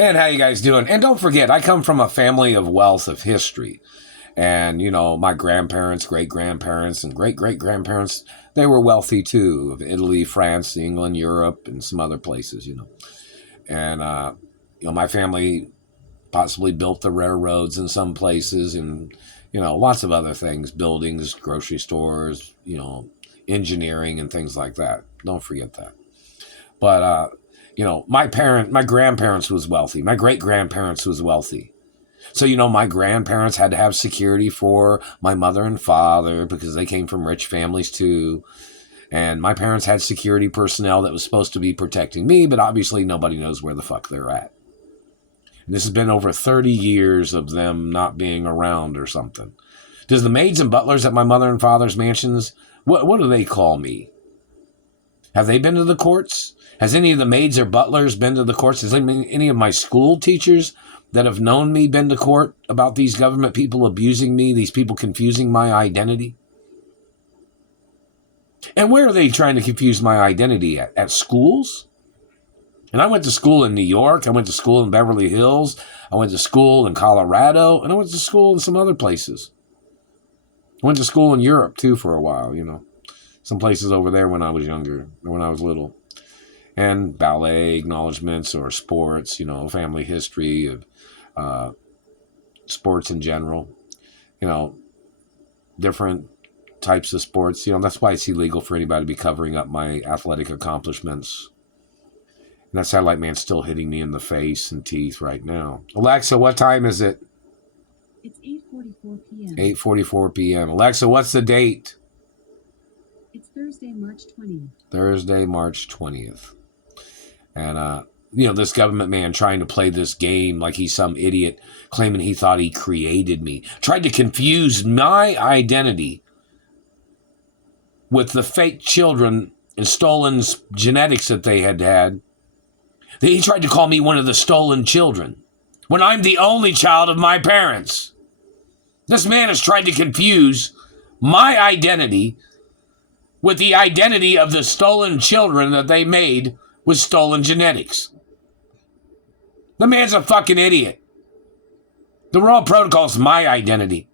And how you guys doing? And don't forget, I come from a family of wealth of history. And, you know, my grandparents, great-grandparents, and great-great-grandparents, they were wealthy too, of Italy, France, England, Europe, and some other places, you know. And, you know, my family possibly built the railroads in some places and, you know, lots of other things, buildings, grocery stores, you know, engineering and things like that. Don't forget that. But, you know, my grandparents was wealthy. My great-grandparents was wealthy. So, you know, my grandparents had to have security for my mother and father because they came from rich families too. And my parents had security personnel that was supposed to be protecting me, but obviously nobody knows where the fuck they're at. And this has been over 30 years of them not being around or something. Does the maids and butlers at my mother and father's mansions, what do they call me? Have they been to the courts? Has any of the maids or butlers been to the courts? Has any of my school teachers that have known me been to court about these government people abusing me, these people confusing my identity? And where are they trying to confuse my identity at? At schools? And I went to school in New York. I went to school in Beverly Hills. I went to school in Colorado. And I went to school in some other places. I went to school in Europe, too, for a while, you know. Some places over there when I was younger, when I was little. And ballet acknowledgments or sports, you know, family history of sports in general. You know, different types of sports. You know, that's why it's illegal for anybody to be covering up my athletic accomplishments. And that satellite man's still hitting me in the face and teeth right now. Alexa, what time is it? It's 8:44 p.m. 8:44 p.m. Alexa, what's the date? It's Thursday, March 20th. Thursday, March 20th. And, you know, this government man trying to play this game like he's some idiot, claiming he thought he created me. Tried to confuse my identity with the fake children and stolen genetics that they had. He tried to call me one of the stolen children when I'm the only child of my parents. This man has tried to confuse my identity with the identity of the stolen children that they made with stolen genetics. The man's a fucking idiot. The Royal Protocol is my identity.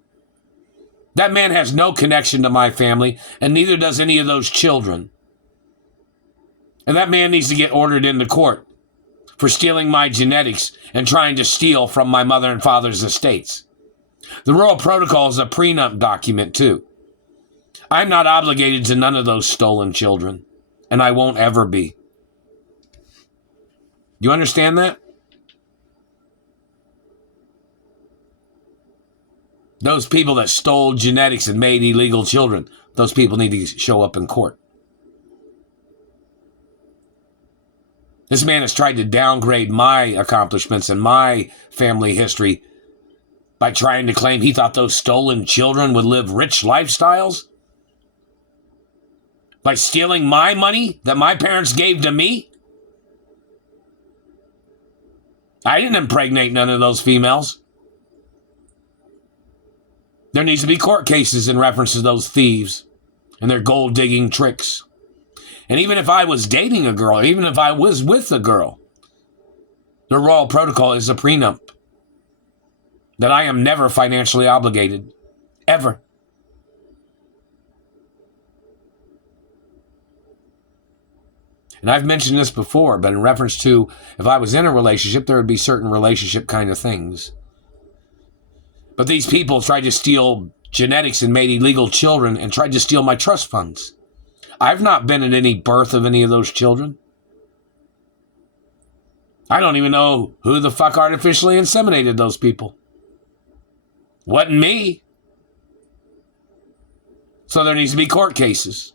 That man has no connection to my family, and neither does any of those children. And that man needs to get ordered into court for stealing my genetics and trying to steal from my mother and father's estates. The Royal Protocol is a prenup document, too. I'm not obligated to none of those stolen children, and I won't ever be. You understand that? Those people that stole genetics and made illegal children, those people need to show up in court. This man has tried to downgrade my accomplishments and my family history by trying to claim he thought those stolen children would live rich lifestyles. By stealing my money that my parents gave to me. I didn't impregnate none of those females. There needs to be court cases in reference to those thieves and their gold-digging tricks. And even if I was dating a girl, even if I was with a girl, the Royal Protocol is a prenup that I am never financially obligated. Ever. And I've mentioned this before, but in reference to if I was in a relationship, there would be certain relationship kind of things. But these people tried to steal genetics and made illegal children and tried to steal my trust funds. I've not been at any birth of any of those children. I don't even know who the fuck artificially inseminated those people. Wasn't me. So there needs to be court cases.